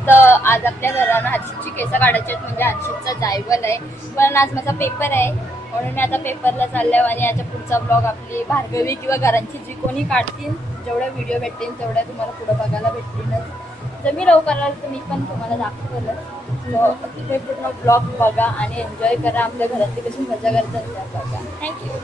मस्त आज आपल्या घरानं हर्षदची केस काढायची आहेत, म्हणजे हर्षदचा जायवल आहे. पण आज माझा पेपर आहे म्हणून मी आता पेपरला चालले आणि याच्या पुढचा ब्लॉग आपली भार्गवी किंवा घरांची जी कोणी काढतील, जेवढे व्हिडिओ भेटतील तेवढ्या तुम्हाला पुढे बघायला भेटतीलच. जर मी लवकर आलं तर मी पण तुम्हाला दाखवलं. तुम्ही पूर्ण ब्लॉग बघा आणि एन्जॉय करा, आपल्या घरातली कशी मजा करतात त्या बघा. थँक्यू.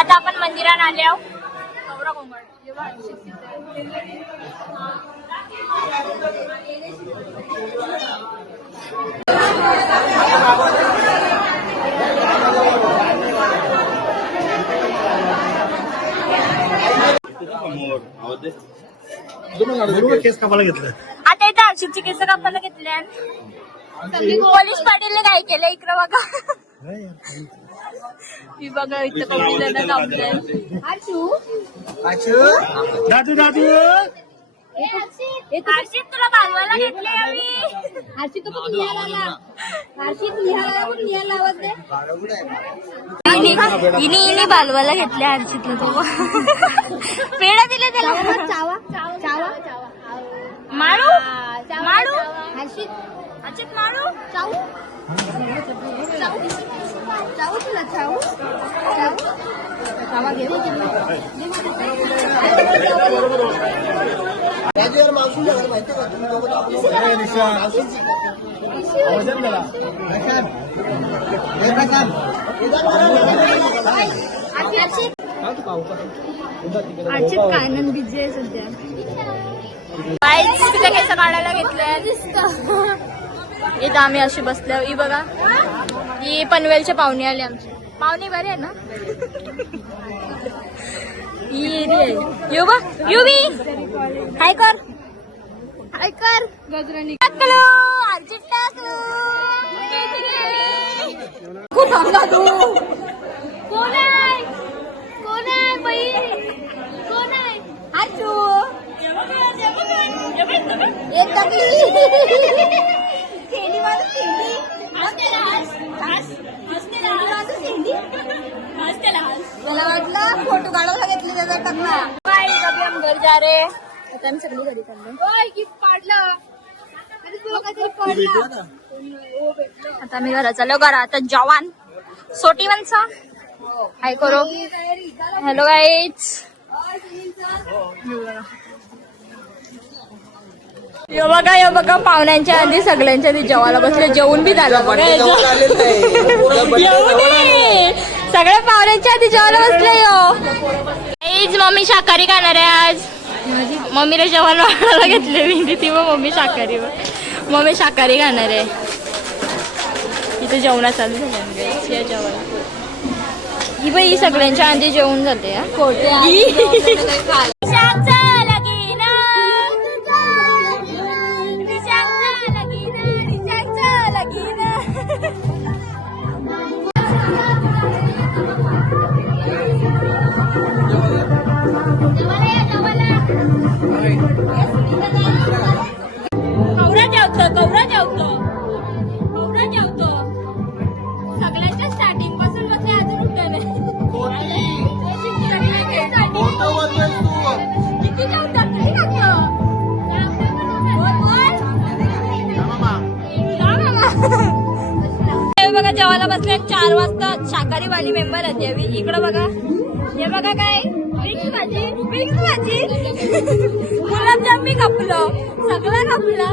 आता आपण मंदिरात आले आहोत. गौरा कोंबड केस कापायला घेतलं. आता इथे हर्षदची केस कापायला घेतल्या. पोलीस पाटीलने काय केलं इकडं बघा. मी बघा इथं कमी जण कापलंय. दादू दादू हर्षद तुला बालवायला घेतले आम्ही. हर्षित तो पण लिहायला हर्षित लिहायला आवाज दे. इनी बालवायला घेतले हर्षदला तो. पेढा दिले त्याला. चावा चावा माळू माळू हर्षित हर्षद माळू चाऊ चाऊ तुला चाऊ चावा घेऊ हर्षित कानन बिझी आहे सध्या. तुझ्या केस काढायला घेतलंय. इथं आम्ही अशी बसल्या. ही बघा ही पनवेलचे पाहुणे आले आमचे. पाहुणे बरे आहे ना. ही एरिया आहे. यू बा यू बी हाय कर हाय कर. गजराणी टाकलो अर्जित टाकलो. खूप थांबला तू. कोण आहे कोण आहे बाई कोण आहे. हर्षू मला वाटलं फोटो काढायला घेतले त्याचा टाकला. कभी हम घर जा रहे. आता आम्ही सगळी घरी चाललो. गिफ्ट पाडलं तुला काहीतरी पडलं. आता आम्ही घरात चाललो. घरात जवान सोटी माणसा हाय करो. Hello guys. यो बघा पाहुण्यांच्या आधी सगळ्यांच्या आधी जेवायला बसले. जेवून बी झालं बघा. सगळ्या पाहुण्यांच्या आधी जेवायला बसले. यो मम्मी शाकाहारी खाणार आहे आज. मम्मीला जेवण वाढायला घेतले मी. ती मग मम्मी शाकाहारी खाणार आहे. इथे जेवणा चालू झालं या जेवायला. ही बाई सगळ्यांच्या आधी जेवण जाते. सगळ्यांच्या स्टार्टिंग पासून बघते अजून उठलं नाही. किती जेवतात नाही टाकलं. बघा जेवायला बसले 4 वाजता. शाकाहारी वाली मेंबर आहे यावी. इकडं बघा हे बघा काय मिक्स भाजी गुलाबजाम मी कापलं सगळं कापलं.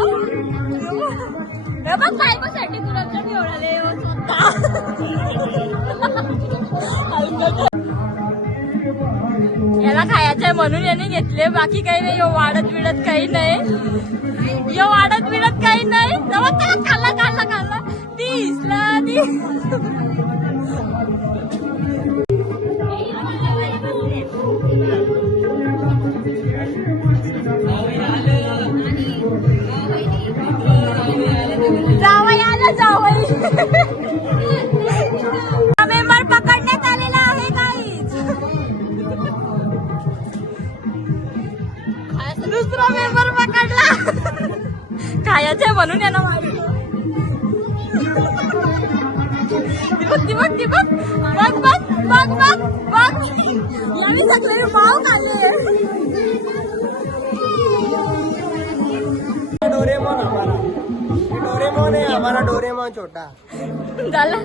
बघ साहेबासाठी गुलाबजाम एवढाले याला खायचंय म्हणून याने घेतले. बाकी काही नाही. वाढत बिडत काही नाही. वाढत बिडत काही नाही. खाल्ला दिसला जावई आला जावई. मेंबर पकडण्यात आलेला आहे काहीच. दुसरा मेंबर पकडला. खायचंय म्हणून यांना माहिती. बघ यावी सगळे पाव खाल्ले. डोरेमोन है हमारा. डोरेमोन छोटा झाला.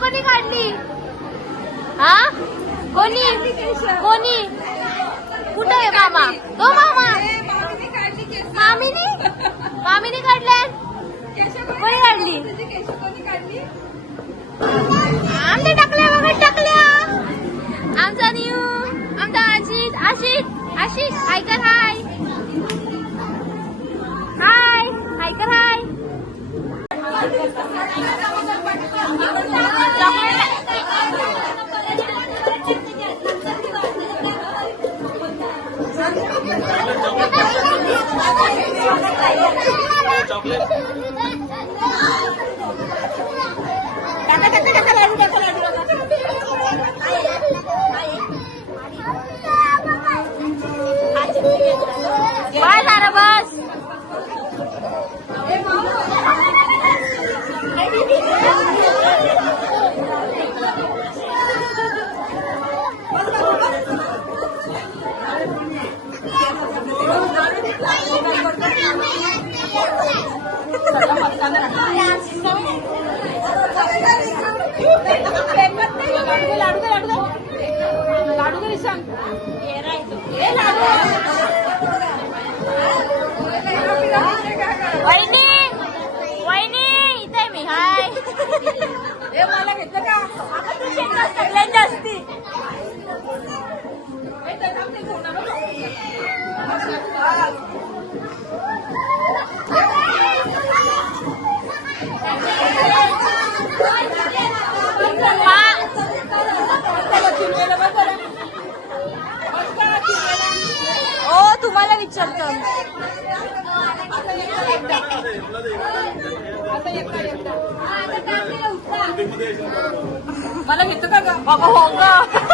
कोणी काढली. हा कोणी कुठे आहे मामा? तो मामा मामीने काढल्या. कोणी काढली? आमच्या टाकल्या बघा टाकल्या. आमचा न्यू आमचा आशिष हाय कर हाय हाय कर हाय. बाय झालं बस. वहिनी इथे मी हाय. मला घेतलं का सगळ्यात जास्ती. ओ तुम्हाला विचारतो. मला घेतो का बाबा? हो ग.